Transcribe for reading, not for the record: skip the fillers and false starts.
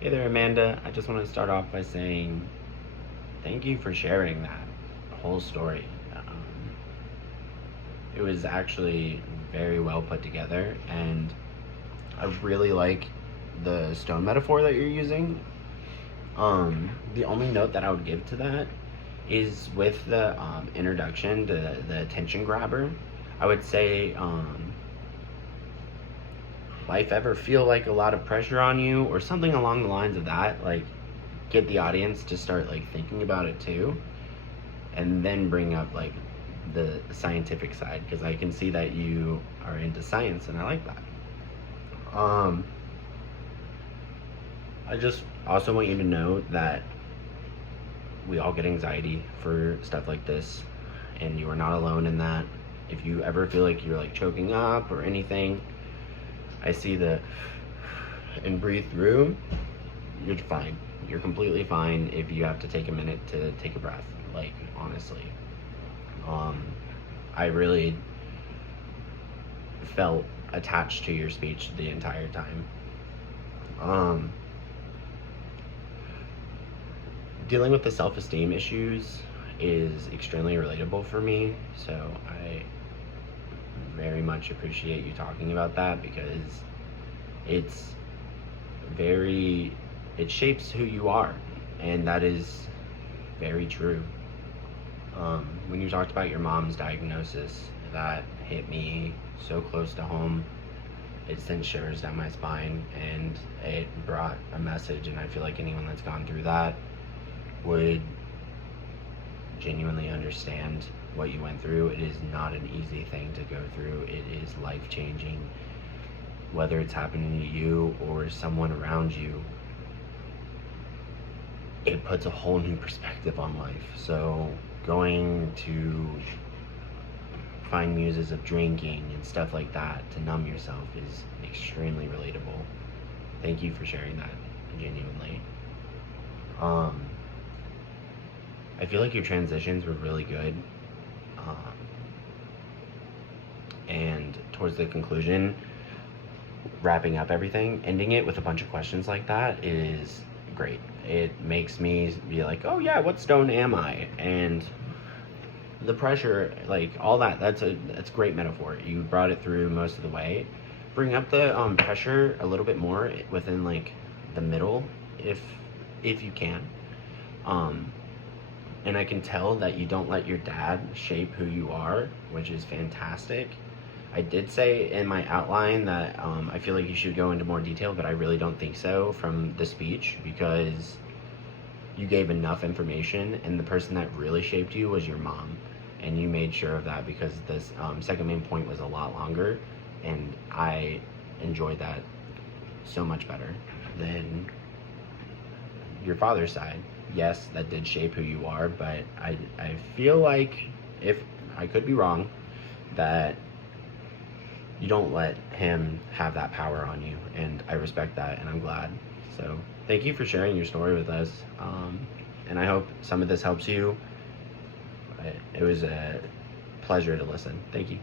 Hey there, Amanda. I just want to start off by saying thank you for sharing that whole story. It was actually very well put together, and I really like the stone metaphor that you're using. The only note that I would give to that is with the introduction to the attention grabber. I would say, life ever feel like a lot of pressure on you, or something along the lines of that, like get the audience to start like thinking about it too, and then bring up like the scientific side, because I can see that you are into science and I like that. I just also want you to know that we all get anxiety for stuff like this, and you are not alone in that. If you ever feel like you're like choking up or anything, I see the and breathe through. You're fine. You're completely fine. If you have to take a minute to take a breath, like honestly, I really felt attached to your speech the entire time. Dealing with the self-esteem issues is extremely relatable for me, so I very much appreciate you talking about that, because it's very, it shapes who you are, and that is very true. When you talked about your mom's diagnosis, that hit me so close to home. It sent shivers down my spine, and it brought a message, and I feel like anyone that's gone through that would genuinely understand what you went through. It is not an easy thing to go through. It is life-changing, whether it's happening to you or someone around you. It puts a whole new perspective on life. So going to find muses of drinking and stuff like that to numb yourself is extremely relatable. Thank you for sharing that, genuinely. I feel like your transitions were really good. And towards the conclusion, wrapping up everything, ending it with a bunch of questions like that is great. It makes me be like, oh yeah, what stone am I? And the pressure, like all that, that's great metaphor. You brought it through most of the way. Bring up the pressure a little bit more within like the middle, if you can. And I can tell that you don't let your dad shape who you are, which is fantastic. I did say in my outline that I feel like you should go into more detail, but I really don't think so from the speech, because you gave enough information, and the person that really shaped you was your mom, and you made sure of that, because this second main point was a lot longer, and I enjoyed that so much better than your father's side. Yes, that did shape who you are, but I feel like, if I could be wrong, that you don't let him have that power on you, and I respect that, and I'm glad. So thank you for sharing your story with us, and I hope some of this helps you. It was a pleasure to listen. Thank you.